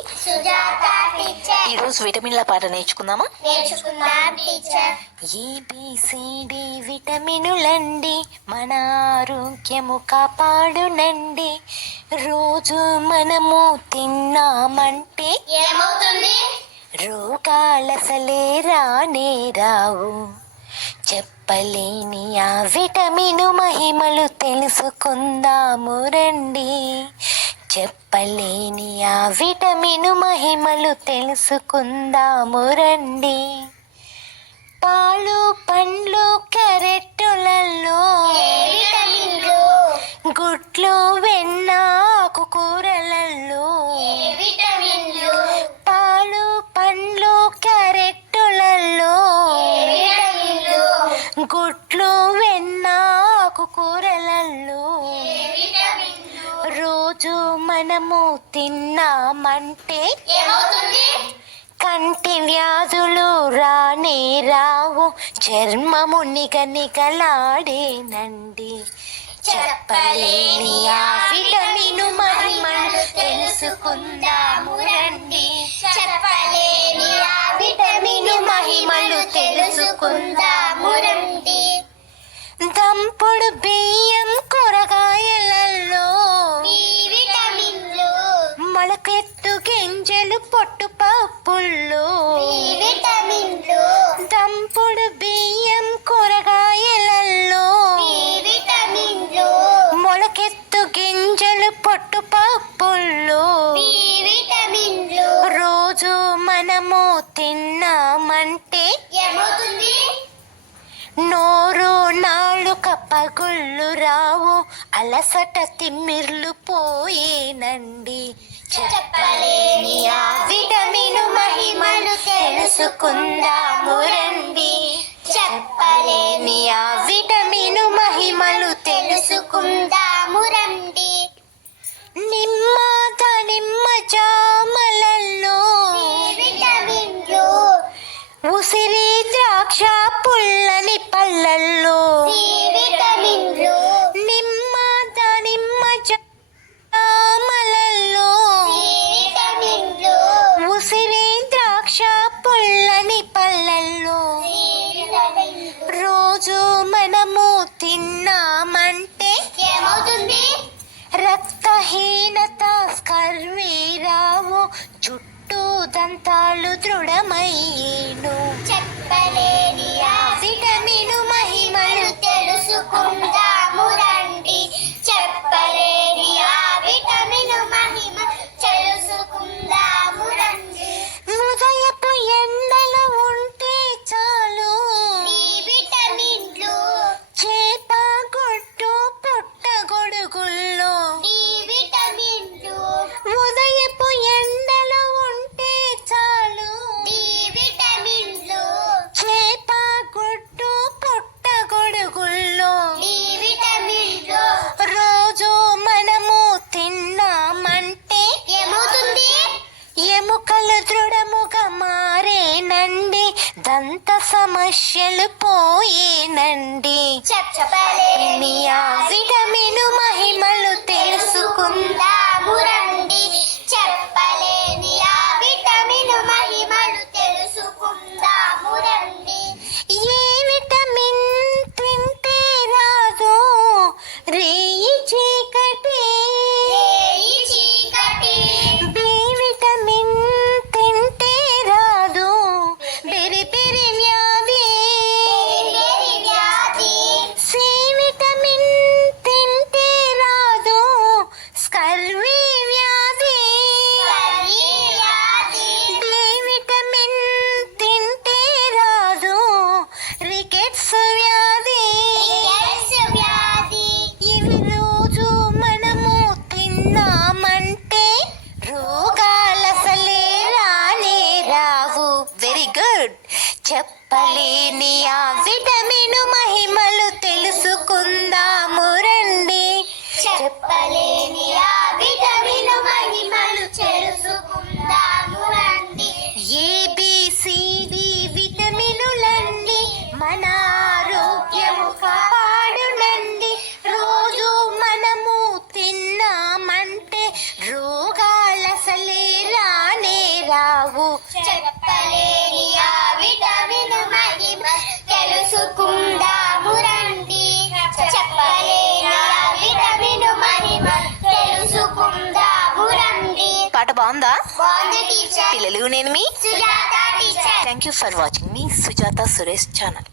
Sujatha teacher. ఈరోజు విటమిన్ల పాట నేర్చుకుందామా? నేర్చుకుందాం టీచర్. ఏబిసిడి విటమినులండి. మన ఆరోగ్యము కాపాడునండి. రోజు మనము తిన్నామంటే ఏమవుతుంది? రోగాలసలే రానే రావు. చెప్పలేని ఆ విటమిను మహిమలు తెలుసుకుందాము రండి. చెప్పలేని ఆ విటమిను మహిమలు తెలుసుకుందాము రండి. పాలు పండ్లు కరెట్టులలో మనము తిన్నామంటే ఏమవుతుంది? కంటి వ్యాధులు రానే రావు. చర్మము నిగ నిగలాడేనండి చెప్పలేని ఆ విటమిను మహిమలు తెలుసుకుందాము రండి. చెప్పలేని ఆ విటమిన్ మహిమలు తెలుసుకుందాము రండి. దంపుడు బియ్యం కూరగాయలలో మొలకెత్తు గింజలు పొట్టు విటమిన్లు. దంపుడు బియ్యం కూరగాయలలో ఈ విటమిన్లు. మొలకెత్తు గింజలు పొట్టు విటమిన్లు. రోజు మనము తిన్నామంటే ఏమవుతుంది? నోరు నాలుక పగుళ్ళు రావు అలసట తిమ్మిర్లు పోయేనండి. చెప్పలేని ఆ విటమిను మహిమలు తెలుసుకుందాము రండి. చెప్పలేని ఆ విటమిను మహిమలు తెలుసుకుందాము రండి. ఈ విటమిన్లు నిమ్మ విటమిన్లు ఉసిరి ద్రాక్ష పుల్లని విటమిన్లు రోజు మనము తిన్నామంటే ఏమవుతుంది? రక్తహీనత స్కర్వీ రావు. చుట్టూ దంతాలు దృఢమయ్యేను. చెప్పలేని ఎముకలు దృఢముగా మారేనండి దంత సమస్యలు పోయేనండి విటమిను మహిమలు వెరీ గుడ్. చెప్పలేని ఆ విటమిను మహిమలు తెలుసుకుందాము రండి. చెప్పలేని ఆ విటమిన్ మహిమలు తెలుసుకుందాము రండి. ఏబిసిడి విటమినులండి మన ఆరోగ్యము కాపాడునండి. రోజు మనము తిన్నామంటే రోగాలసలే రానే రావు. చెప్పలే పిల్లలు నేను మీ Sujatha teacher. Thank you for watching me Sujatha Suresh channel